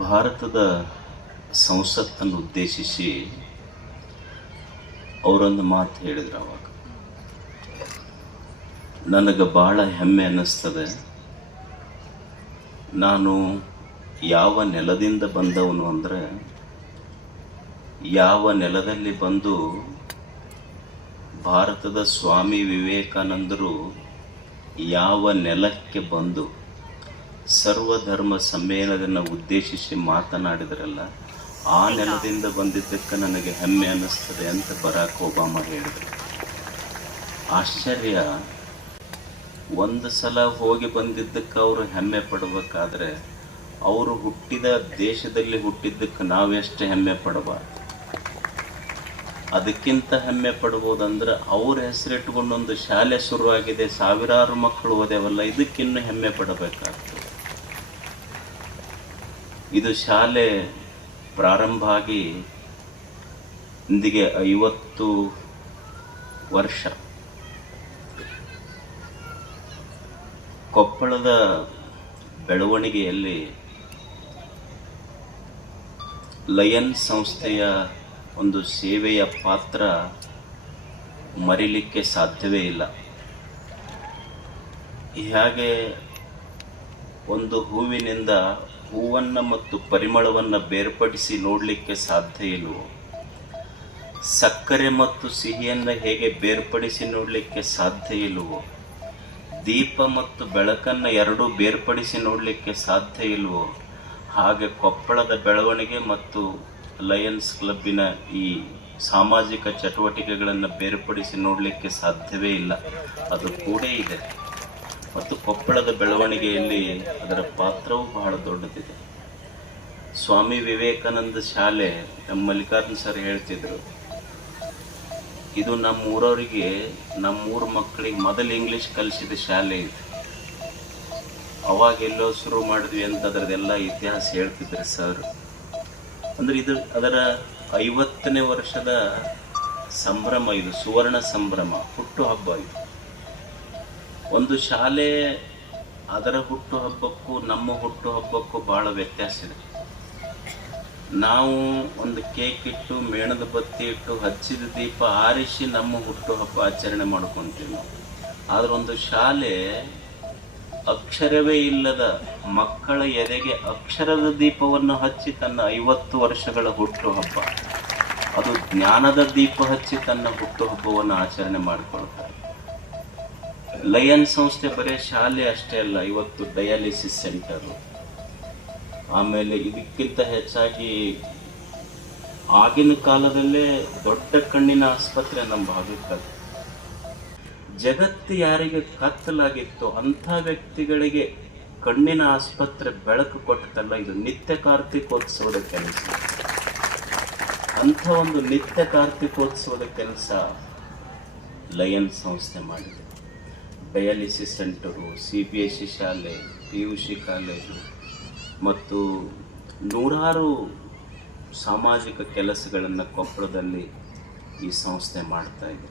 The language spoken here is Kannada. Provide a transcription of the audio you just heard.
ಭಾರತದ ಸಂಸತ್ತನ್ನು ಉದ್ದೇಶಿಸಿ ಅವರೊಂದು ಮಾತು ಹೇಳಿದ್ರು ಅವಾಗ. ನನಗೆ ಭಾಳ ಹೆಮ್ಮೆ ಅನ್ನಿಸ್ತದೆ. ನಾನು ಯಾವ ನೆಲದಿಂದ ಬಂದವನು ಅಂದರೆ ಯಾವ ನೆಲದಲ್ಲಿ ಬಂದು ಭಾರತದ ಸ್ವಾಮಿ ವಿವೇಕಾನಂದರು ಯಾವ ನೆಲಕ್ಕೆ ಬಂದು ಸರ್ವಧರ್ಮ ಸಮ್ಮೇಳನವನ್ನು ಉದ್ದೇಶಿಸಿ ಮಾತನಾಡಿದ್ರಲ್ಲ ಆ ನೆಲದಿಂದ ಬಂದಿದ್ದಕ್ಕೆ ನನಗೆ ಹೆಮ್ಮೆ ಅನ್ನಿಸ್ತದೆ ಅಂತ ಬರಾಕ್ ಒಬಾಮ ಹೇಳಿದರು. ಆಶ್ಚರ್ಯ. ಒಂದು ಸಲ ಹೋಗಿ ಬಂದಿದ್ದಕ್ಕೆ ಅವರು ಹೆಮ್ಮೆ ಪಡಬೇಕಾದ್ರೆ ಅವರು ಹುಟ್ಟಿದ ದೇಶದಲ್ಲಿ ಹುಟ್ಟಿದ್ದಕ್ಕೆ ನಾವೆಷ್ಟು ಹೆಮ್ಮೆ ಪಡಬಾರ್ದು. ಅದಕ್ಕಿಂತ ಹೆಮ್ಮೆ ಪಡ್ಬೋದಂದ್ರೆ ಅವ್ರ ಹೆಸರಿಟ್ಕೊಂಡೊಂದು ಶಾಲೆ ಶುರುವಾಗಿದೆ ಸಾವಿರಾರು ಮಕ್ಕಳು ಓದೇವಲ್ಲ ಇದಕ್ಕಿನ್ನೂ ಹೆಮ್ಮೆ ಪಡಬೇಕಾಗ್ತದೆ. ಇದು ಶಾಲೆ ಪ್ರಾರಂಭ ಆಗಿ ಇಂದಿಗೆ ಐವತ್ತು ವರ್ಷ. ಕೊಪ್ಪಳದ ಬೆಳವಣಿಗೆಯಲ್ಲಿ ಲಯನ್ ಸಂಸ್ಥೆಯ ಒಂದು ಸೇವೆಯ ಪಾತ್ರ ಮರಿಲಿಕ್ಕೆ ಸಾಧ್ಯವೇ ಇಲ್ಲ. ಹೇಗೆ ಒಂದು ಹೂವಿನಿಂದ ಹೂವನ್ನು ಮತ್ತು ಪರಿಮಳವನ್ನು ಬೇರ್ಪಡಿಸಿ ನೋಡಲಿಕ್ಕೆ ಸಾಧ್ಯ ಇಲ್ವೋ ಸಕ್ಕರೆ ಮತ್ತು ಸಿಹಿಯನ್ನು ಹೇಗೆ ಬೇರ್ಪಡಿಸಿ ನೋಡಲಿಕ್ಕೆ ಸಾಧ್ಯ ಇಲ್ವೋ ದೀಪ ಮತ್ತು ಬೆಳಕನ್ನು ಎರಡೂ ಬೇರ್ಪಡಿಸಿ ನೋಡಲಿಕ್ಕೆ ಸಾಧ್ಯ ಇಲ್ವೋ ಹಾಗೆ ಕೊಪ್ಪಳದ ಬೆಳವಣಿಗೆ ಮತ್ತು ಲಯನ್ಸ್ ಕ್ಲಬ್ಬಿನ ಈ ಸಾಮಾಜಿಕ ಚಟುವಟಿಕೆಗಳನ್ನು ಬೇರ್ಪಡಿಸಿ ನೋಡಲಿಕ್ಕೆ ಸಾಧ್ಯವೇ ಇಲ್ಲ. ಅದು ಕೂಡ ಇದೆ. ಮತ್ತು ಕೊಪ್ಪಳದ ಬೆಳವಣಿಗೆಯಲ್ಲಿ ಅದರ ಪಾತ್ರವು ಬಹಳ ದೊಡ್ಡದಿದೆ. ಸ್ವಾಮಿ ವಿವೇಕಾನಂದ ಶಾಲೆ ನಮ್ಮ ಮಲ್ಲಿಕಾರ್ಜುನ್ ಸರ್ ಹೇಳ್ತಿದ್ರು, ಇದು ನಮ್ಮ ಊರವರಿಗೆ ನಮ್ಮೂರ ಮಕ್ಕಳಿಗೆ ಮೊದಲು ಇಂಗ್ಲೀಷ್ ಕಲಿಸಿದ ಶಾಲೆ ಇದು. ಅವಾಗೆಲ್ಲೋ ಶುರು ಮಾಡಿದ್ವಿ ಅಂತ ಅದರದೆಲ್ಲ ಇತಿಹಾಸ ಹೇಳ್ತಿದ್ರು ಸರ್ ಅಂದ್ರೆ ಇದು ಅದರ ಐವತ್ತನೇ ವರ್ಷದ ಸಂಭ್ರಮ ಇದು, ಸುವರ್ಣ ಸಂಭ್ರಮ ಹುಟ್ಟು ಹಬ್ಬ ಇದು. ಒಂದು ಶಾಲೆ ಅದರ ಹುಟ್ಟು ಹಬ್ಬಕ್ಕೂ ನಮ್ಮ ಹುಟ್ಟು ಹಬ್ಬಕ್ಕೂ ಭಾಳ ವ್ಯತ್ಯಾಸ ಇದೆ. ನಾವು ಒಂದು ಕೇಕ್ ಇಟ್ಟು ಮೇಣದ ಬತ್ತಿ ಇಟ್ಟು ಹಚ್ಚಿದ ದೀಪ ಆರಿಸಿ ನಮ್ಮ ಹುಟ್ಟು ಹಬ್ಬ ಆಚರಣೆ ಮಾಡ್ಕೊತೀವಿ ನಾವು. ಆದ್ರೆ ಒಂದು ಶಾಲೆ ಅಕ್ಷರವೇ ಇಲ್ಲದ ಮಕ್ಕಳ ಎದೆಗೆ ಅಕ್ಷರದ ದೀಪವನ್ನು ಹಚ್ಚಿ ತನ್ನ ಐವತ್ತು ವರ್ಷಗಳ ಹುಟ್ಟು ಹಬ್ಬ. ಅದು ಜ್ಞಾನದ ದೀಪ ಹಚ್ಚಿ ತನ್ನ ಹುಟ್ಟು ಹಬ್ಬವನ್ನು ಆಚರಣೆ ಮಾಡಿಕೊಳ್ತಾರೆ. ಲಯನ್ ಸಂಸ್ಥೆ ಬರೀ ಶಾಲೆ ಅಷ್ಟೇ ಅಲ್ಲ, ಇವತ್ತು ಡಯಾಲಿಸಿಸ್ ಸೆಂಟರು. ಆಮೇಲೆ ಇದಕ್ಕಿಂತ ಹೆಚ್ಚಾಗಿ ಆಗಿನ ಕಾಲದಲ್ಲೇ ದೊಡ್ಡ ಕಣ್ಣಿನ ಆಸ್ಪತ್ರೆ ನಮ್ಮ ಭಾಗಕ್ಕೆ ಜಗತ್ತು ಯಾರಿಗೆ ಕತ್ತಲಾಗಿತ್ತು ಅಂಥ ವ್ಯಕ್ತಿಗಳಿಗೆ ಕಣ್ಣಿನ ಆಸ್ಪತ್ರೆ ಬೆಳಕು ಕೊಟ್ಟಲ್ಲ ಇದು ನಿತ್ಯ ಕಾರ್ತಿಕೋತ್ಸವದ ಕೆಲಸ. ಅಂಥ ಒಂದು ನಿತ್ಯ ಕಾರ್ತಿಕೋತ್ಸವದ ಕೆಲಸ ಲಯನ್ ಸಂಸ್ಥೆ ಮಾಡಿದೆ. Dialysis centre, C B S C ಶಾಲೆ, ಪಿ ಯು ಸಿ ಕಾಲೇಜು ಮತ್ತು ನೂರಾರು ಸಾಮಾಜಿಕ ಕೆಲಸಗಳನ್ನು ಕೊಪ್ಪಳದಲ್ಲಿ ಈ ಸಂಸ್ಥೆ ಮಾಡ್ತಾ ಇದೆ.